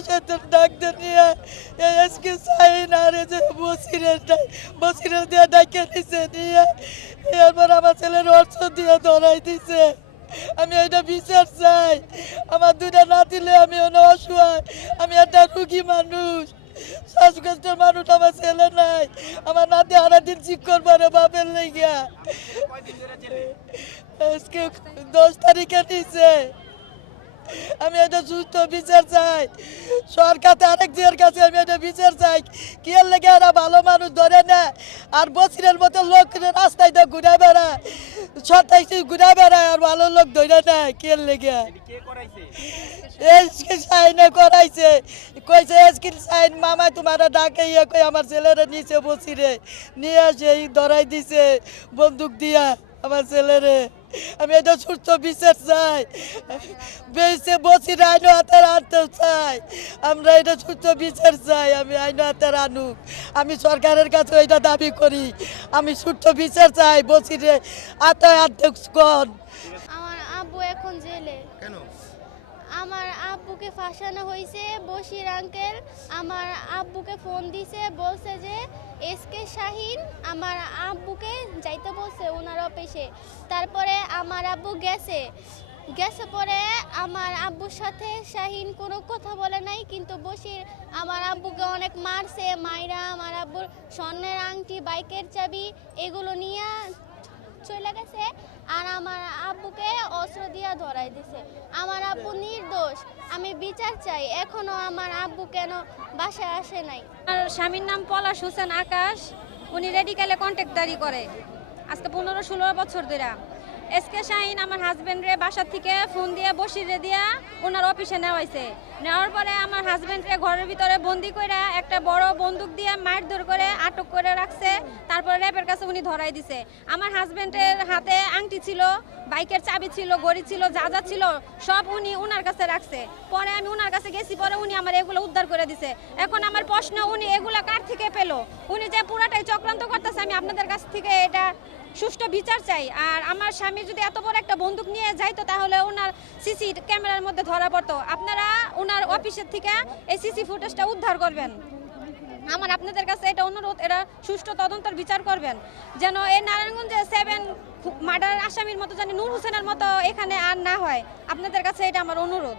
বাসায় তোর ডাক্তার নিয়ে এসকে সাইন আর এই যে বসিরের দিয়ে ডাক্তার নিছে নিয়ে এরপর আমার ছেলের অর্থ দিয়ে ধরাই দিছে। আমি এটা বিচার চাই। আমার দুটা না দিলে আমি অসহায়, আমি একটা রুগী মানুষ, শ্বাসকষ্টের মানুষ। আমার ছেলে নাই, আমার নাতি সারাদিন চিক্কর পারে বাপের লেগিয়া। আজকে 10 তারিখে নিছে। আমি এটা সুস্থ বিচার চাই সরকার আরেক জিয়ার কাছে। আমি এটা বিচার চাই কি এর লেগে এরা ভালো মানুষ ধরে না আর বসিরের মতো লোক রাস্তায় তো ঘুরে বেড়ায়, সত্তাই ঘুরে বেড়ায় আর ভালো লোক ধরে না কি এর লেগে। এসকে সাইনে করাইছে, কইছে এসকে সাইন মামা তোমার ডাকে ইয়ে কই আমার ছেলেরা নিচে বসিরে নিয়ে আসে ধরাই দিছে বন্দুক দিয়া আমার ছেলেরে। আমি এটা সুস্থ বিচার চাই, বেশি বসি আইন হাতের আনতেও চাই। আমরা এটা সুস্থ বিচার চাই, আমি আইন হাতের আনুক। আমি সরকারের কাছে এটা দাবি করি, আমি সুস্থ বিচার চাই। বসি রে আতে আধ্যক্ষ কোন আমার আব্বু এখন জেলে। কেন? আমার আব্বুকে ফাঁসানো হয়েছে। বশির আঙ্কেল আমার আব্বুকে ফোন দিছে, বলছে যে এসকে শাহিন আমার আব্বুকে যাইতে বলছে ওনার অফিসে। তারপরে আমার আব্বু গেছে পরে আমার আব্বুর সাথে শাহিন কোনো কথা বলে নাই, কিন্তু বশির আমার আব্বুকে অনেক মারছে। মাইরা আমার আব্বুর স্বর্ণের আংটি, বাইকের চাবি এগুলো নিয়ে চলে গেছে আর আমার আব্বুকে অস্ত্র দিয়ে ধরাই দিছে। আমার আব্বু নির্দোষ, আমি বিচার চাই। এখনো আমার আব্বু কেন বাসায় আসে নাই? আমার স্বামীর নাম পলাশ হোসেন আকাশ। উনি রেডিক্যালে কন্ট্রাক্টদারি করে আজকে 15-16 বছর ধরে। এসকে শাহিন আমার হাজব্যান্ডরে বাসার থেকে ফোন দিয়ে বসিরে দিয়া ওনার অফিসে নেওয়াইছে। নেওয়ার পরে আমার হাজব্যান্ডরে ঘরের ভিতরে বন্দি করে একটা বড় বন্দুক দিয়ে মারধর করে আটক করে রাখছে। তারপরে র্যাবের কাছে উনি ধরাই দিছে। আমার হাজব্যান্ডের হাতে আংটি ছিল, বাইকের চাবি ছিল, গড়ি ছিল, যা যা ছিল সব উনি ওনার কাছে রাখছে। পরে আমি ওনার কাছে গেছি, পরে উনি আমার এগুলো উদ্ধার করে দিছে। এখন আমার প্রশ্ন, উনি এগুলো কার থেকে পেলো? উনি যে পুরাটাই চক্রান্ত করতেছে, আমি আপনাদের কাছ থেকে এটা সুষ্ঠু বিচার চাই। আর আমার স্বামী যদি এত বড় একটা বন্দুক নিয়ে যাইতো তাহলে ওনার সিসি ক্যামেরার মধ্যে ধরা পড়তো। আপনারা ওনার অফিসের থেকে এই সিসি ফুটেজটা উদ্ধার করবেন। আমার আপনাদের কাছে এটা অনুরোধ, এরা সুষ্ঠু তদন্তের বিচার করবেন, যেন এই নারায়ণগঞ্জে 7 মার্ডার আসামির মতো যেন নূর হোসেনের মতো এখানে আর না হয়। আপনাদের কাছে এটা আমার অনুরোধ।